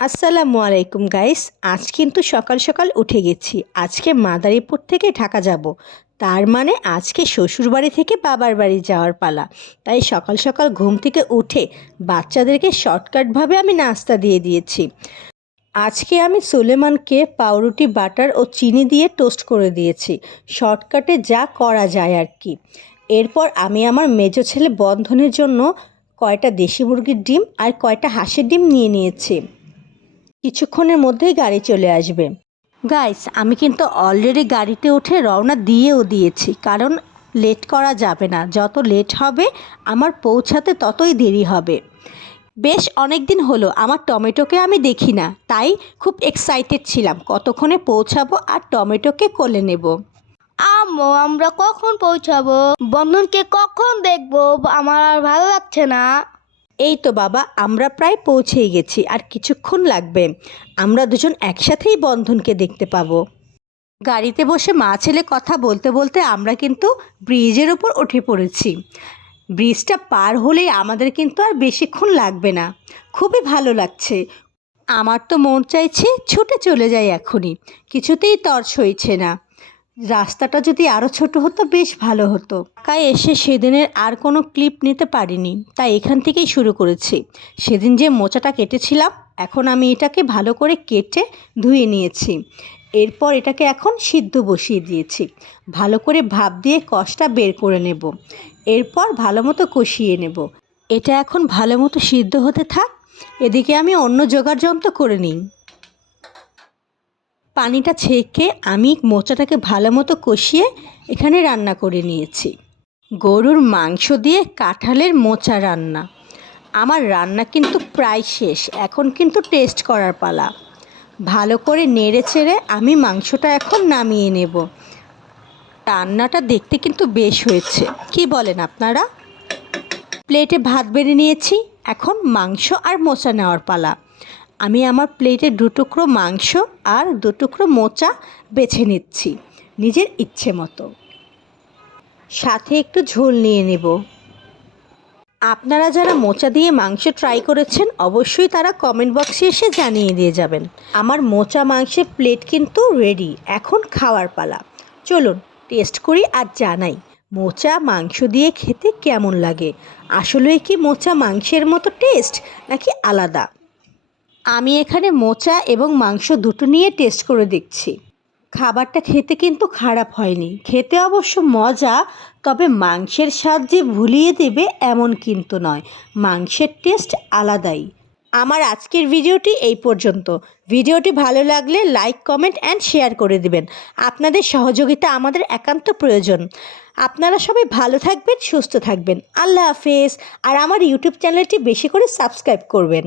আসসালামু আলাইকুম গাইস। আজ কিন্তু সকাল সকাল উঠে গেছি। আজকে মাদারীপুর থেকে ঢাকা যাব। তার মানে আজকে শ্বশুরবাড়ি থেকে বাবার বাড়ি যাওয়ার পালা। তাই সকাল সকাল ঘুম থেকে উঠে বাচ্চাদেরকে শর্টকাটভাবে আমি নাস্তা দিয়ে দিয়েছি। আজকে আমি সুলেমানকে পাউরুটি বাটার ও চিনি দিয়ে টোস্ট করে দিয়েছি। শর্টকাটে যা করা যায় আর কি। এরপর আমি আমার মেজো ছেলে বন্ধনের জন্য কয়টা দেশি মুরগির ডিম আর কয়টা হাঁসের ডিম নিয়ে নিয়েছি। কিছুক্ষণের মধ্যেই গাড়ি চলে আসবে। গাইস, আমি কিন্তু অলরেডি গাড়িতে উঠে রওনা দিয়েও দিয়েছি, কারণ লেট করা যাবে না। যত লেট হবে আমার পৌঁছাতে ততই দেরি হবে। বেশ অনেক দিন হলো আমার টমেটোকে আমি দেখি না, তাই খুব এক্সাইটেড ছিলাম কতক্ষণে পৌঁছাবো আর টমেটোকে কোলে নেব। আম্মু, আমরা কখন পৌঁছাবো? বন্ধনকে কখন দেখবো? আমার আর ভালো লাগছে না। এই তো বাবা, আমরা প্রায় পৌঁছেই গেছি, আর কিছুক্ষণ লাগবে। আমরা দুজন একসাথেই বন্ধনকে দেখতে পাবো। গাড়িতে বসে মা ছেলে কথা বলতে বলতে আমরা কিন্তু ব্রিজের ওপর উঠে পড়েছি। ব্রিজটা পার হলেই আমাদের কিন্তু আর বেশিক্ষণ লাগবে না। খুবই ভালো লাগছে। আমার তো মন চাইছে ছুটে চলে যাই এখনই, কিছুতেই তর সইছে না। রাস্তাটা যদি আরও ছোট হতো বেশ ভালো হতো। তাই এসে সেদিনের আর কোনো ক্লিপ নিতে পারিনি, তাই এখান থেকেই শুরু করেছি। সেদিন যে মোচাটা কেটেছিলাম, এখন আমি এটাকে ভালো করে কেটে ধুয়ে নিয়েছি। এরপর এটাকে এখন সিদ্ধ বসিয়ে দিয়েছি। ভালো করে ভাপ দিয়ে কষটা বের করে নেব। এরপর ভালো মতো কষিয়ে নেব। এটা এখন ভালো মতো সিদ্ধ হতে থাক। এদিকে আমি অন্য জোগাড় যন্ত্র করে নিই। পানিটা ছেঁকে আমি মোচাটাকে ভালো মতো কষিয়ে এখানে রান্না করে নিয়েছি। গরুর মাংস দিয়ে কাঁঠালের মোচা রান্না। আমার রান্না কিন্তু প্রায় শেষ, এখন কিন্তু টেস্ট করার পালা। ভালো করে নেড়ে চেড়ে আমি মাংসটা এখন নামিয়ে নেব। রান্নাটা দেখতে কিন্তু বেশ হয়েছে, কি বলেন আপনারা? প্লেটে ভাত বেড়ে নিয়েছি, এখন মাংস আর মোচা নেওয়ার পালা। আমি আমার প্লেটে 2 টুকরো মাংস আর 2 টুকরো মোচা বেছে নিচ্ছি নিজের ইচ্ছে মতো। সাথে একটু ঝোল নিয়ে নেব। আপনারা যারা মোচা দিয়ে মাংস ট্রাই করেছেন অবশ্যই তারা কমেন্ট বক্সে এসে জানিয়ে দিয়ে যাবেন। আমার মোচা মাংসের প্লেট কিন্তু রেডি, এখন খাওয়ার পালা। চলুন টেস্ট করি আর জানাই মোচা মাংস দিয়ে খেতে কেমন লাগে। আসলে কি মোচা মাংসের মতো টেস্ট নাকি আলাদা? আমি এখানে মোচা এবং মাংস দুটো নিয়ে টেস্ট করে দেখছি। খাবারটা খেতে কিন্তু খারাপ হয়নি, খেতে অবশ্য মজা। তবে মাংসের স্বাদ যে ভুলিয়ে দেবে এমন কিন্তু নয়, মাংসের টেস্ট আলাদাই। আমার আজকের ভিডিওটি এই পর্যন্ত। ভিডিওটি ভালো লাগলে লাইক, কমেন্ট অ্যান্ড শেয়ার করে দিবেন। আপনাদের সহযোগিতা আমাদের একান্ত প্রয়োজন। আপনারা সবাই ভালো থাকবেন, সুস্থ থাকবেন। আল্লাহ হাফেজ। আর আমার ইউটিউব চ্যানেলটি বেশি করে সাবস্ক্রাইব করবেন।